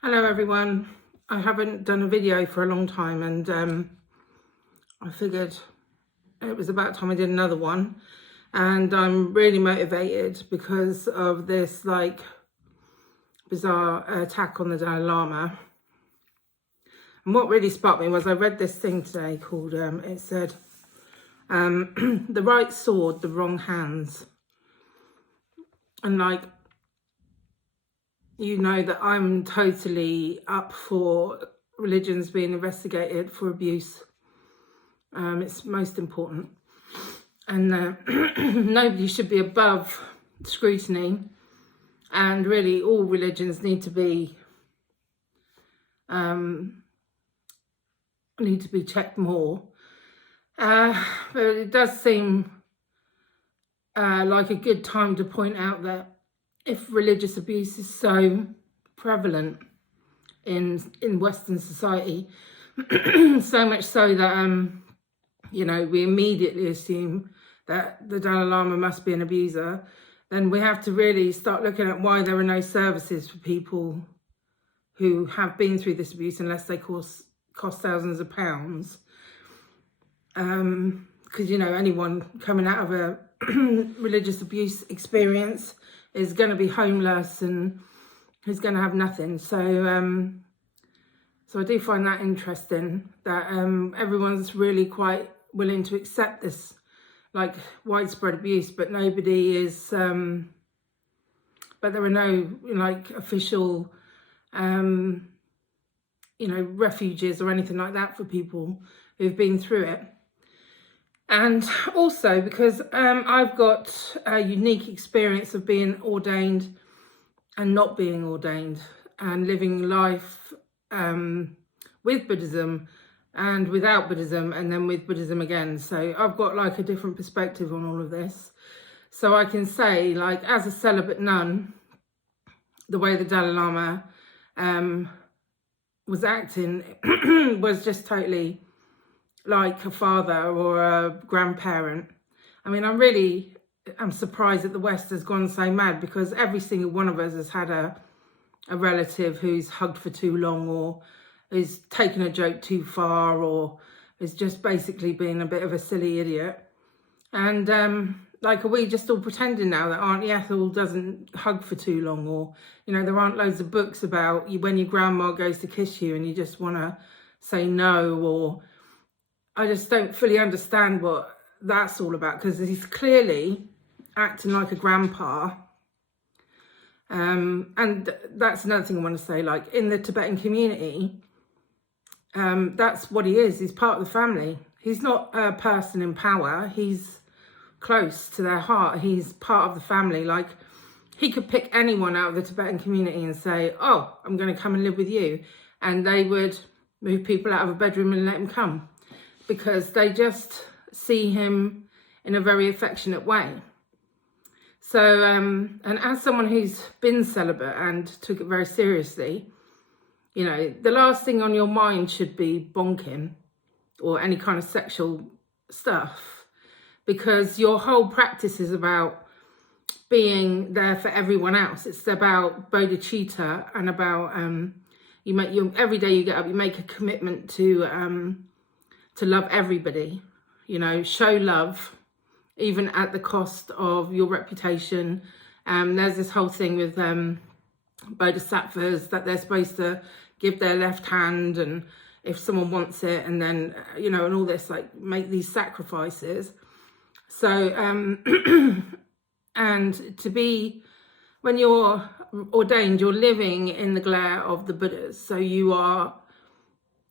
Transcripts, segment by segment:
Hello everyone. I haven't done a video for a long time, and I figured it was about time I did another one, and I'm really motivated because of this bizarre attack on the Dalai Lama. And what really sparked me was I read this thing today called it said the right sword, the wrong hands. And you know that I'm totally up for religions being investigated for abuse. It's most important. And nobody should be above scrutiny. And really all religions need to be checked more. But it does seem like a good time to point out that if religious abuse is so prevalent in Western society, so much so that we immediately assume that the Dalai Lama must be an abuser, then we have to really start looking at why there are no services for people who have been through this abuse, unless they cost thousands of pounds. Because anyone coming out of a religious abuse experience is going to be homeless and is going to have nothing. So I do find that interesting that everyone's really quite willing to accept this widespread abuse, but nobody is but there are no official refuges or anything like that for people who've been through it. And also because I've got a unique experience of being ordained and not being ordained, and living life with Buddhism and without Buddhism, and then with Buddhism again. So I've got a different perspective on all of this. So I can say, as a celibate nun, the way the Dalai Lama was acting was just totally like a father or a grandparent. I mean, I'm surprised that the West has gone so mad, because every single one of us has had a relative who's hugged for too long, or is taken a joke too far, or is just basically being a bit of a silly idiot. And are we just all pretending now that Auntie Ethel doesn't hug for too long? Or there aren't loads of books about when your grandma goes to kiss you and you just want to say no. Or I just don't fully understand what that's all about, because he's clearly acting like a grandpa. And that's another thing I want to say, in the Tibetan community, that's what he is. He's part of the family. He's not a person in power. He's close to their heart. He's part of the family. He could pick anyone out of the Tibetan community and say, oh, I'm going to come and live with you. And they would move people out of a bedroom and let him come, because they just see him in a very affectionate way. So, and as someone who's been celibate and took it very seriously, the last thing on your mind should be bonking or any kind of sexual stuff, because your whole practice is about being there for everyone else. It's about bodhicitta, and about every day you get up, you make a commitment to love everybody, show love, even at the cost of your reputation. There's this whole thing with bodhisattvas that they're supposed to give their left hand, and if someone wants it, and then, and all this, make these sacrifices. So, and to be, when you're ordained, you're living in the glare of the Buddhas. So you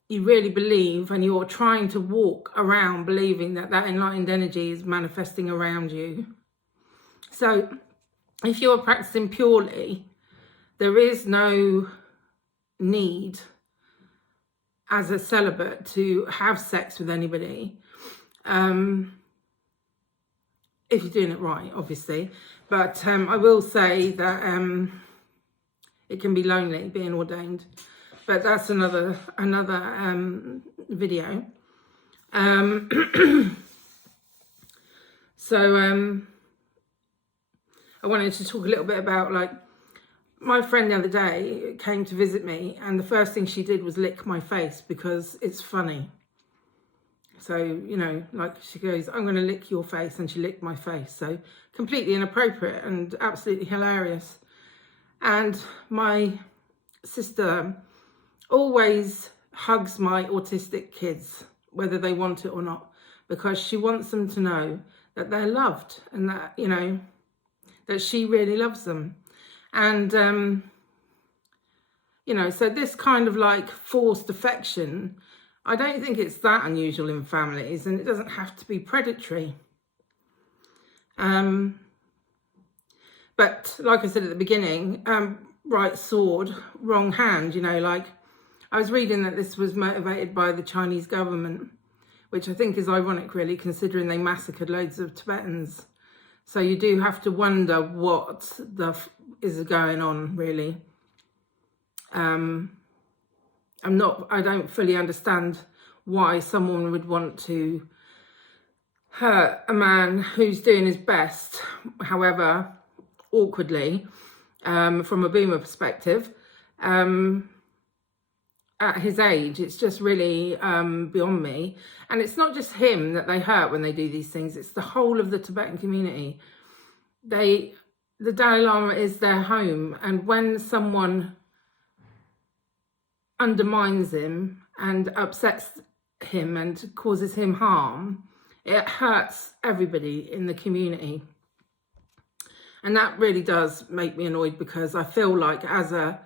really believe, and you're trying to walk around believing that enlightened energy is manifesting around you. So if you're practicing purely, there is no need as a celibate to have sex with anybody. If you're doing it right, obviously. But I will say that it can be lonely being ordained. But that's another video. So I wanted to talk a little bit about my friend the other day came to visit me, and the first thing she did was lick my face because it's funny. So, you know, like she goes, I'm going to lick your face, and she licked my face. So completely inappropriate and absolutely hilarious. And my sister always hugs my autistic kids, whether they want it or not, because she wants them to know that they're loved and that, you know, that she really loves them. And, you know, so this kind of like forced affection, I don't think it's that unusual in families, and it doesn't have to be predatory. But like I said at the beginning, right sword, wrong hand, you know, like I was reading that this was motivated by the Chinese government, which I think is ironic really, considering they massacred loads of Tibetans. So you do have to wonder what is going on really. I don't fully understand why someone would want to hurt a man who's doing his best, however awkwardly, from a boomer perspective, at his age. It's just really beyond me. And it's not just him that they hurt when they do these things, it's the whole of the Tibetan community. The Dalai Lama is their home, and when someone undermines him and upsets him and causes him harm, it hurts everybody in the community. And that really does make me annoyed, because I feel like as a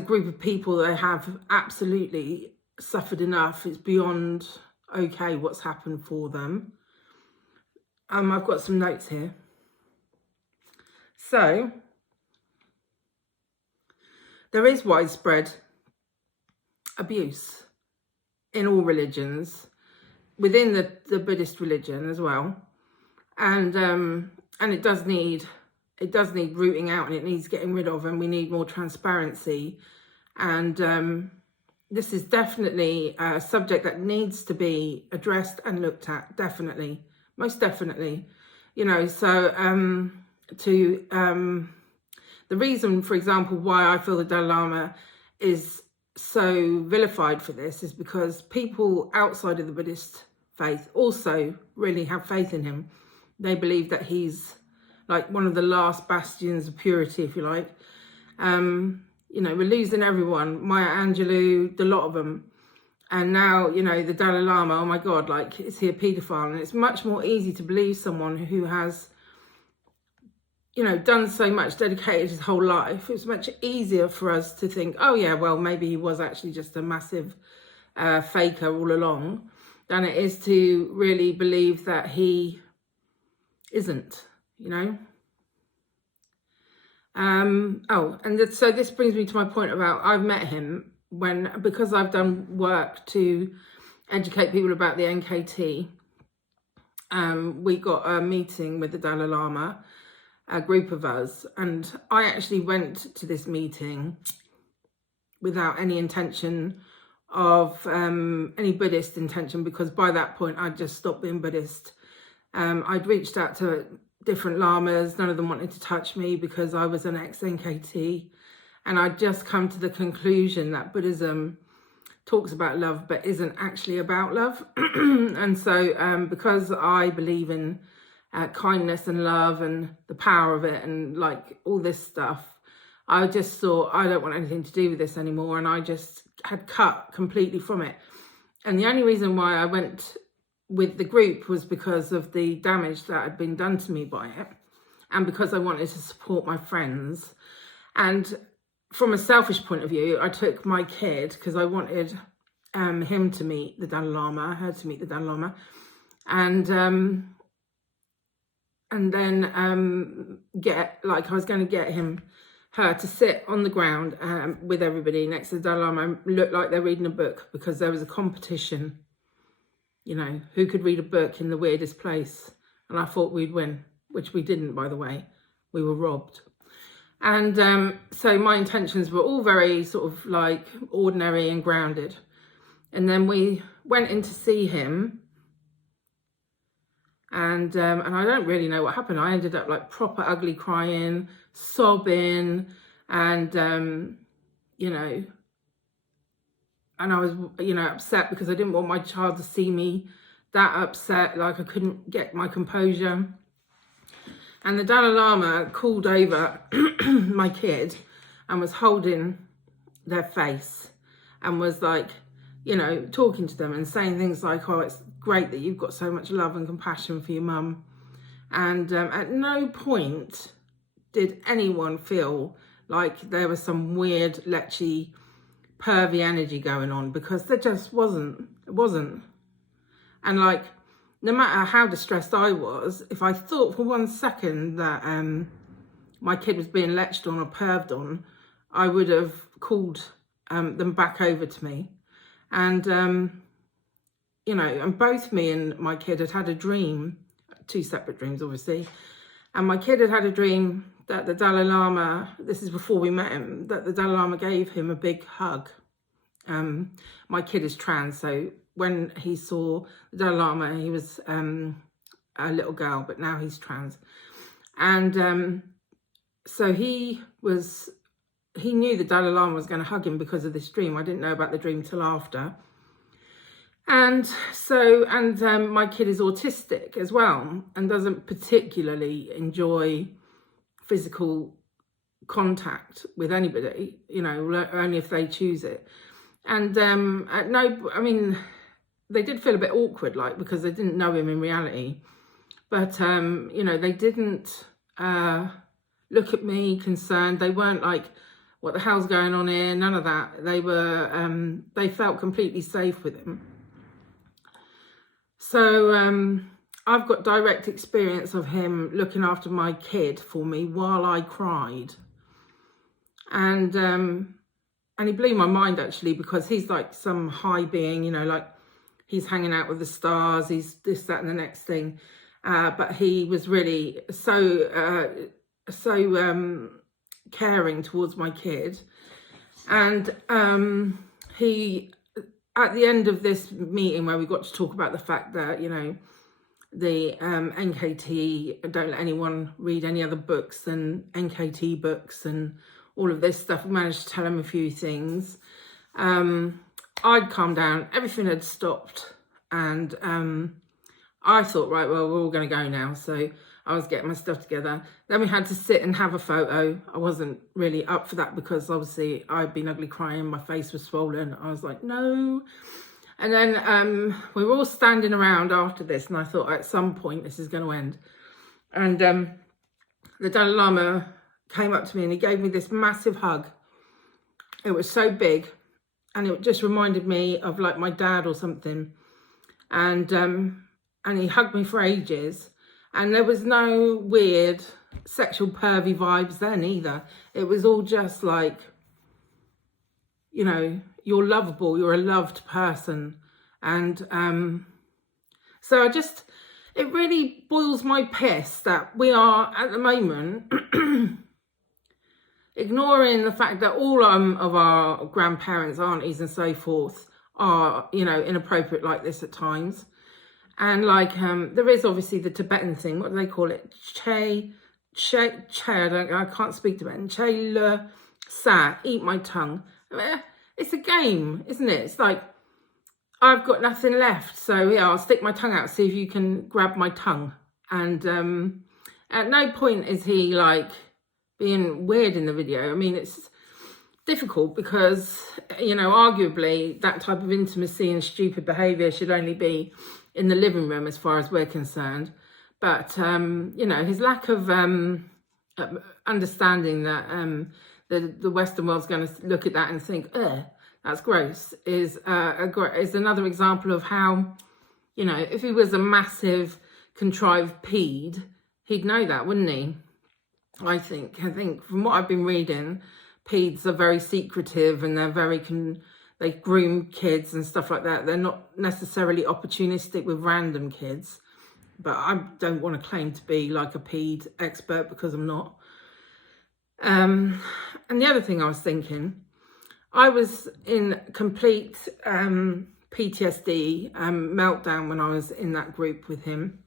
group of people, they have absolutely suffered enough. It's beyond okay what's happened for them. I've got some notes here. So there is widespread abuse in all religions, within the Buddhist religion as well, and it does need rooting out, and it needs getting rid of, and we need more transparency. And this is definitely a subject that needs to be addressed and looked at, definitely, most definitely. You know, so the reason, for example, why I feel the Dalai Lama is so vilified for this is because people outside of the Buddhist faith also really have faith in him. They believe that he's like one of the last bastions of purity, if you like. You know, we're losing everyone, Maya Angelou, the lot of them. And now, you know, the Dalai Lama, oh my God, like, is he a paedophile? And it's much more easy to believe someone who has, you know, done so much, dedicated his whole life. It's much easier for us to think, oh yeah, well, maybe he was actually just a massive faker all along, than it is to really believe that he isn't, you know. So this brings me to my point about, I've met him because I've done work to educate people about the NKT. We got a meeting with the Dalai Lama, a group of us, and I actually went to this meeting without any intention of any Buddhist intention, because by that point I'd just stopped being Buddhist. I'd reached out to different lamas, none of them wanted to touch me because I was an ex-NKT, and I'd just come to the conclusion that Buddhism talks about love but isn't actually about love. And so because I believe in kindness and love and the power of it and like all this stuff, I just thought, I don't want anything to do with this anymore, and I just had cut completely from it. And the only reason why I went with the group was because of the damage that had been done to me by it, and because I wanted to support my friends. And from a selfish point of view, I took my kid because I wanted him to meet the Dalai Lama, her to meet the Dalai Lama, and then I was going to get her to sit on the ground with everybody next to the Dalai Lama, look like they're reading a book, because there was a competition. You know, who could read a book in the weirdest place? And I thought we'd win, which we didn't, by the way. We were robbed. And so my intentions were all very sort of like ordinary and grounded. And then we went in to see him. And I don't really know what happened. I ended up like proper ugly crying, sobbing, and you know, and I was, you know, upset because I didn't want my child to see me that upset, like I couldn't get my composure. And the Dalai Lama called over my kid and was holding their face and was like, you know, talking to them and saying things like, oh, it's great that you've got so much love and compassion for your mum. And at no point did anyone feel like there was some weird, lechy, pervy energy going on, because there just wasn't. It wasn't. And like, no matter how distressed I was, if I thought for 1 second that my kid was being lectured on or perved on, I would have called them back over to me. And, you know, and both me and my kid had a dream, 2 separate dreams, obviously. And my kid had a dream that the Dalai Lama, this is before we met him, that the Dalai Lama gave him a big hug. My kid is trans, so when he saw the Dalai Lama, he was a little girl, but now he's trans. And so he knew the Dalai Lama was going to hug him because of this dream. I didn't know about the dream till after. And so, my kid is autistic as well and doesn't particularly enjoy physical contact with anybody, you know, only if they choose it. And they did feel a bit awkward, like, because they didn't know him in reality. But, you know, they didn't look at me concerned. They weren't like, what the hell's going on here? None of that. They were, they felt completely safe with him. So I've got direct experience of him looking after my kid for me while I cried. And he blew my mind, actually, because he's like some high being, you know, like he's hanging out with the stars, he's this, that, and the next thing. But he was really so caring towards my kid. And he, at the end of this meeting where we got to talk about the fact that, you know, the NKT don't let anyone read any other books than NKT books and all of this stuff, we managed to tell him a few things. I'd calmed down, everything had stopped, and I thought, right, well, we're all going to go now. So I was getting my stuff together. Then we had to sit and have a photo. I wasn't really up for that because obviously I'd been ugly crying, my face was swollen. I was like, no. And then we were all standing around after this, and I thought at some point this is going to end. And the Dalai Lama came up to me and he gave me this massive hug. It was so big, and it just reminded me of like my dad or something. And he hugged me for ages. And there was no weird sexual pervy vibes then either. It was all just like, you know, you're lovable, you're a loved person. And so it really boils my piss that we are at the moment ignoring the fact that all of our grandparents, aunties and so forth are, you know, inappropriate like this at times. And like, there is obviously the Tibetan thing. What do they call it? I can't speak Tibetan. Che le sa, eat my tongue. It's a game, isn't it? It's like, I've got nothing left. So yeah, I'll stick my tongue out, see if you can grab my tongue. And at no point is he like being weird in the video. I mean, it's difficult because, you know, arguably that type of intimacy and stupid behaviour should only be in the living room as far as we're concerned. But, you know, his lack of understanding that the Western world's going to look at that and think, that's gross, is another example of how, you know, if he was a massive contrived pede, he'd know that, wouldn't he? I think from what I've been reading, peds are very secretive and they're very they groom kids and stuff like that. They're not necessarily opportunistic with random kids, but I don't want to claim to be like a ped expert because I'm not. And the other thing I was thinking, I was in complete PTSD meltdown when I was in that group with him.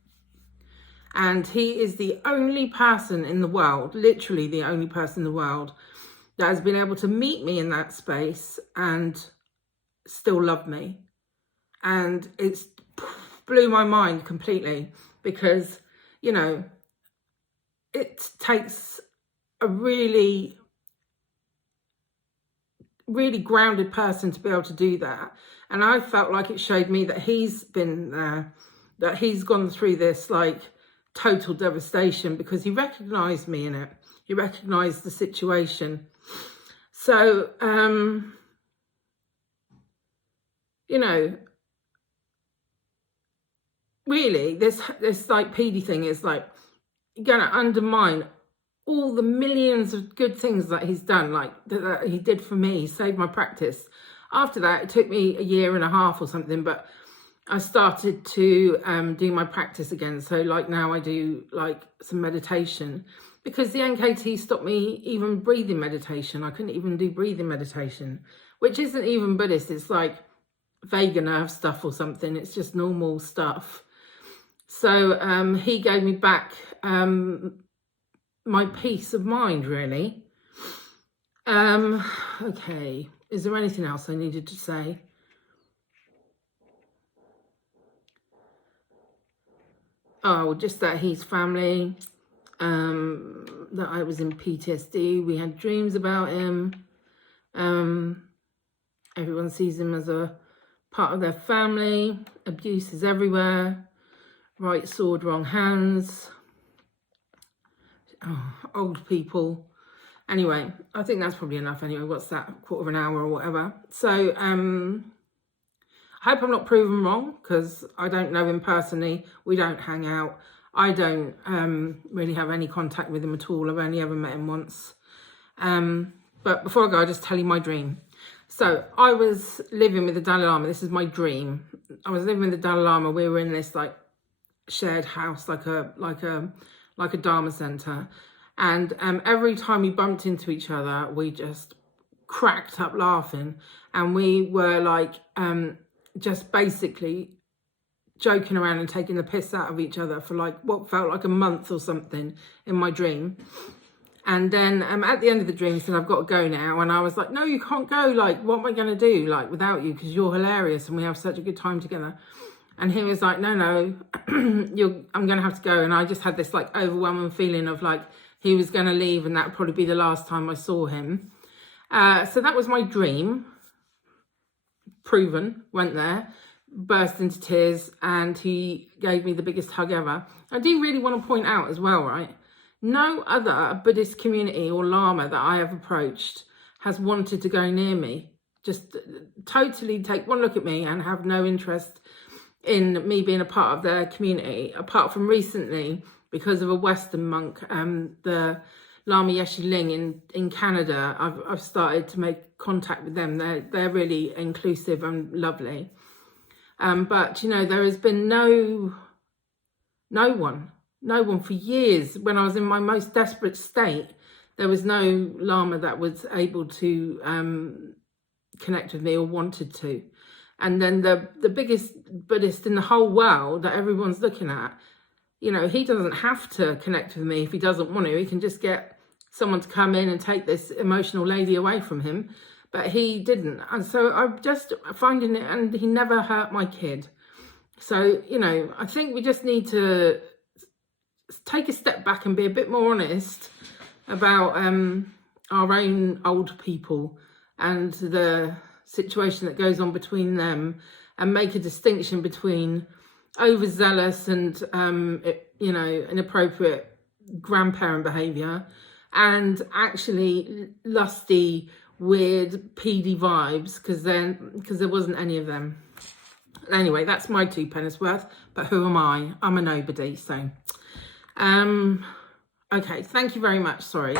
And he is the only person in the world, literally the only person in the world, that has been able to meet me in that space and still love me. And it's blew my mind completely, because, you know, it takes a really grounded person to be able to do that. And I felt like it showed me that he's been there, that he's gone through this like total devastation, because he recognized me in it. He recognized the situation. So, you know, really, this like PD thing is like going to undermine all the millions of good things that he's done, like that he did for me. He saved my practice. After that, it took me 1.5 years or something, but I started to do my practice again. So like now I do like some meditation, because the NKT stopped me even breathing meditation. I couldn't even do breathing meditation, which isn't even Buddhist. It's like vagus nerve stuff or something. It's just normal stuff. So he gave me back my peace of mind, really. Okay, is there anything else I needed to say? Oh, just that he's family, that I was in PTSD. We had dreams about him. Everyone sees him as a part of their family. Abuse is everywhere. Right sword, wrong hands. Oh, old people. Anyway, I think that's probably enough anyway. What's that, 1/4 hour or whatever? So, I hope I'm not proven wrong, because I don't know him personally. We don't hang out. I don't really have any contact with him at all. I've only ever met him once. But before I go, I'll just tell you my dream. So I was living with the Dalai Lama. This is my dream. I was living with the Dalai Lama. We were in this like shared house, like a Dharma center. And every time we bumped into each other, we just cracked up laughing. And we were like, just basically joking around and taking the piss out of each other for like what felt like a month or something in my dream. And then at the end of the dream, he said, I've got to go now. And I was like, no, you can't go. Like, what am I going to do, like, without you? Because you're hilarious and we have such a good time together. And he was like, no, I'm going to have to go. And I just had this like overwhelming feeling of like he was going to leave, and that would probably be the last time I saw him. So that was my dream. Proven. Went there, burst into tears, and he gave me the biggest hug ever. I do really want to point out as well, right? No other Buddhist community or Lama that I have approached has wanted to go near me. Just totally take one look at me and have no interest in me being a part of their community, apart from recently, because of a Western monk, the Lama Yeshe Ling in Canada. I've started to make contact with them. They're really inclusive and lovely. But, you know, there has been no one for years. When I was in my most desperate state, there was no Lama that was able to connect with me or wanted to. And then the biggest Buddhist in the whole world that everyone's looking at, you know, he doesn't have to connect with me if he doesn't want to. He can just get someone to come in and take this emotional lady away from him. But he didn't. And so I'm just finding it, and he never hurt my kid. So, you know, I think we just need to take a step back and be a bit more honest about our own old people and the situation that goes on between them, and make a distinction between overzealous and, you know, inappropriate grandparent behaviour and actually lusty, weird, PD vibes, because there wasn't any of them. Anyway, that's my 2 pennies worth, but who am I? I'm a nobody, so. Okay, thank you very much, sorry.